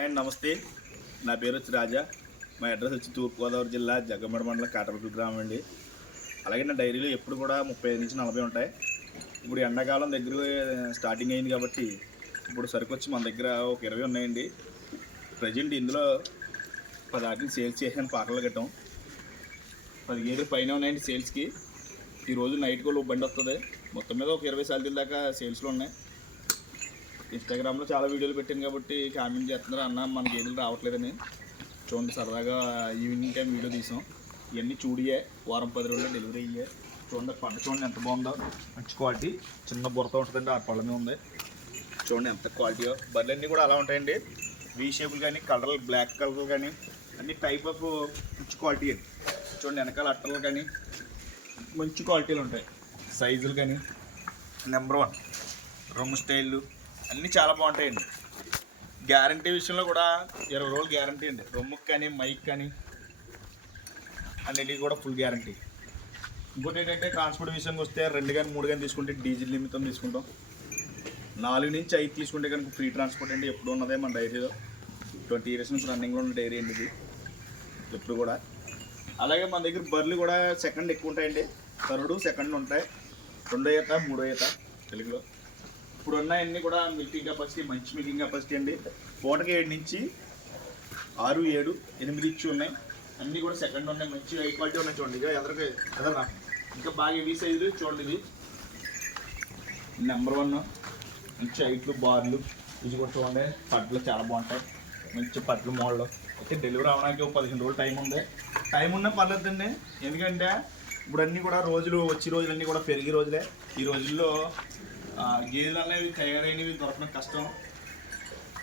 And నమస్తే, నా పేరు వచ్చి రాజా. మా అడ్రస్ వచ్చి తూర్పుగోదావరి జిల్లా జగ్గంపేట మండలం కాటపల్లి గ్రామం అండి. అలాగే నా డైరీలో ఎప్పుడు కూడా 35 నుంచి 40 ఉంటాయి. ఇప్పుడు ఎండాకాలం దగ్గర స్టార్టింగ్ అయింది కాబట్టి ఇప్పుడు సరుకు వచ్చి మన దగ్గర ఒక 20 ఉన్నాయండి. ప్రజెంట్ ఇందులో 10 ఆటలు సేల్స్ చేసాను. పాటలు కట్టాం 17 పైన ఉన్నాయండి సేల్స్కి. ఈరోజు నైట్ కూడా బండి వస్తుంది. మొత్తం మీద ఒక 20 సార్లు దాకా సేల్స్లో ఉన్నాయి. ఇన్స్టాగ్రామ్లో చాలా వీడియోలు పెట్టాను కాబట్టి కామెంట్ చేస్తున్నారు, అన్న మన గేదెలు రావట్లేదని. చూడండి, సరదాగా ఈవినింగ్ టైం వీడియో తీసాం. ఇవన్నీ చూడియే, వారం 10 రోజుల్లో డెలివరీ అయ్యే. చూడండి, పంట చూడండి ఎంత బాగుందో, మంచి క్వాలిటీ. చిన్న బురత ఉంటుందండి, ఆ పళ్ళమే ఉంది. చూడండి ఎంత క్వాలిటీయో. బర్రెలన్నీ కూడా అలా ఉంటాయండి, వీ షేపులు కానీ, కలర్లు బ్లాక్ కలర్లు కానీ అన్ని టైప్ ఆఫ్ మంచి క్వాలిటీ అండి. చూడండి వెనకాల అట్టలు కానీ మంచి క్వాలిటీలు ఉంటాయి. సైజులు కానీ నెంబర్ 1. రొమ్ము స్టైళ్ళు అన్నీ చాలా బాగుంటాయండి. గ్యారంటీ విషయంలో కూడా 20 రోజులు గ్యారంటీ అండి. రొమ్ముకి కానీ, మైక్ కానీ అన్నిటికీ కూడా ఫుల్ గ్యారంటీ. ఇంకోటి ఏంటంటే ట్రాన్స్పోర్ట్ విషయానికి వస్తే 2 కానీ 3 కానీ తీసుకుంటే డీజిల్ నిమిత్తం తీసుకుంటాం. 4 నుంచి 5 తీసుకుంటే కనుక ఫ్రీ ట్రాన్స్పోర్ట్ అండి. ఎప్పుడు ఉన్నదే మన డైరీలో. 20 years నుంచి రన్నింగ్లో ఉన్న డైరీ అండి ఇది ఎప్పుడు కూడా. అలాగే మన దగ్గర బర్రెలు కూడా సెకండ్ ఎక్కువ ఉంటాయండి. థర్డ్ సెకండ్ ఉంటాయి. 2వ ఈత 3వ ఈత తెలుగులో. ఇప్పుడు ఉన్నాయన్నీ కూడా మిల్కింగ్ కెపాసిటీ, మంచి మిల్కింగ్ కెపాసిటీ అండి. పూటకి 7 నుంచి 6, 7, 8 ఇచ్చి ఉన్నాయి. అన్నీ కూడా సెకండ్ ఉన్నాయి, మంచి హై క్వాలిటీ ఉన్నాయి. చూడండి, ఇక ఎదరా ఇంకా బాగా హెవీ సైజులు. చూడండి, ఇది నెంబర్ 1 మంచి హైట్లు, బార్లు. ఇది కూడా చూడండి, పట్లు చాలా బాగుంటాయి. మంచి పట్లు మోడల్. అయితే డెలివరీ అవడానికి ఒక 15 రోజులు టైం ఉంది. టైం ఉన్నా పర్లేదండి, ఎందుకంటే ఇప్పుడు అన్నీ కూడా రోజులు వచ్చే రోజులన్నీ కూడా పెరిగే రోజులే. ఈ రోజుల్లో గేదెలు అనేవి తయారైనవి దొరకడం కష్టం.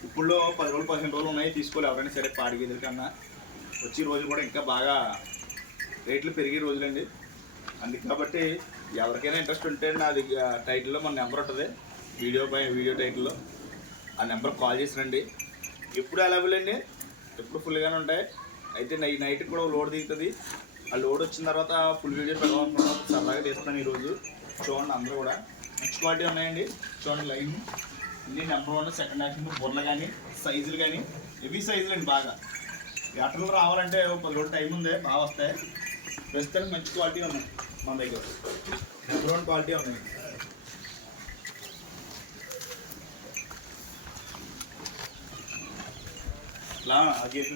ఇప్పుడు 10 రోజులు 15 రోజులు ఉన్నాయి, తీసుకోవాలి ఎవరైనా సరే. పాడి గేదెల కన్నా వచ్చే రోజులు కూడా ఇంకా బాగా రేట్లు పెరిగే రోజులండి. అందుకే కాబట్టి ఎవరికైనా ఇంట్రెస్ట్ ఉంటే నాది టైటిల్లో మన నెంబర్ ఉంటుంది, వీడియో టైటిల్లో. ఆ నెంబర్ కాల్ చేసి రండి. ఎప్పుడు అవైలబుల్ అండి, ఎప్పుడు ఫుల్గానే ఉంటాయి. అయితే నైట్కి కూడా లోడ్ దిగుతుంది. ఆ లోడ్ వచ్చిన తర్వాత ఫుల్ వీడియో పెడదామనుకుంటున్నాం. సరదాగా తీస్తాను ఈరోజు. చూడండి, అందరూ కూడా మంచి క్వాలిటీ ఉన్నాయండి. చూడండి, లైన్ ఇన్ని నెంబర్ 1 సెకండ్ యాక్షన్. బుర్రలు కానీ, సైజులు కానీ హెవీ సైజులు అండి. బాగా అటలు రావాలంటే 10 రోజులు టైం ఉంది, బాగా వస్తాయి. ప్రస్తుతానికి మంచి క్వాలిటీ ఉన్నాయి మన దగ్గర. నెంబర్ 1 క్వాలిటీ ఉన్నాయి. ఇలా ఆ కేసు